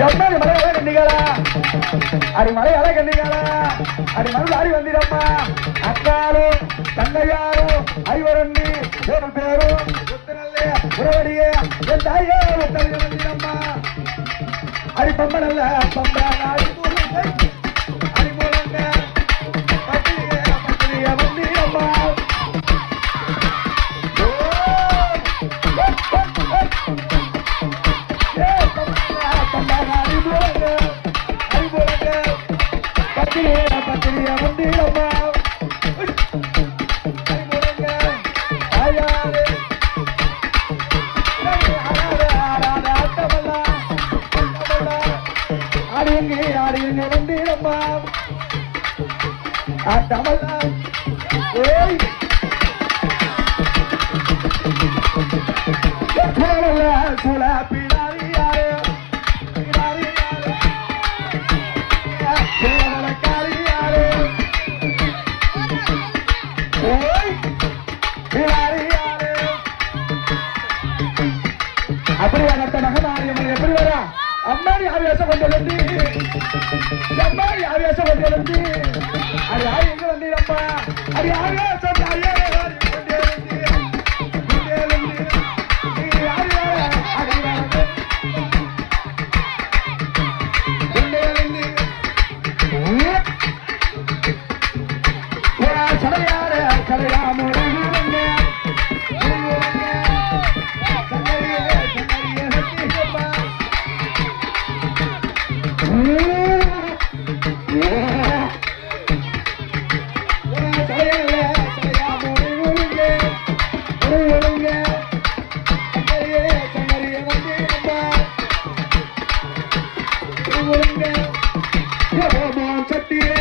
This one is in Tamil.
எம்மாடி மலையாள கண்டிகளா அடி மலையாள கண்டிகளா அடி மருள் அடி வந்திரம்மா அக்காலும் தங்கையாரும் ஐவரண்டி ஒரு பேரும் புத்தனல்லே உறவடியே என் தாயே தள்ளி வந்திரம்மா அடி பம்ப நல்ல பம்ப அடி மூலங்க பத்திரிகை வந்திரம்மா பத்திரிகை வந்திரம்மா அப்படியா நடத்த மகனாரியம்மன் எப்படி வரா அம்மாடி ஆவேசம் கொண்டு வந்து அம்மாடி ஆவேசம் கொண்டு வந்து அது யாரு எங்க வந்தீரம்மா அது ஆவேசம் ஐயா சத்தியே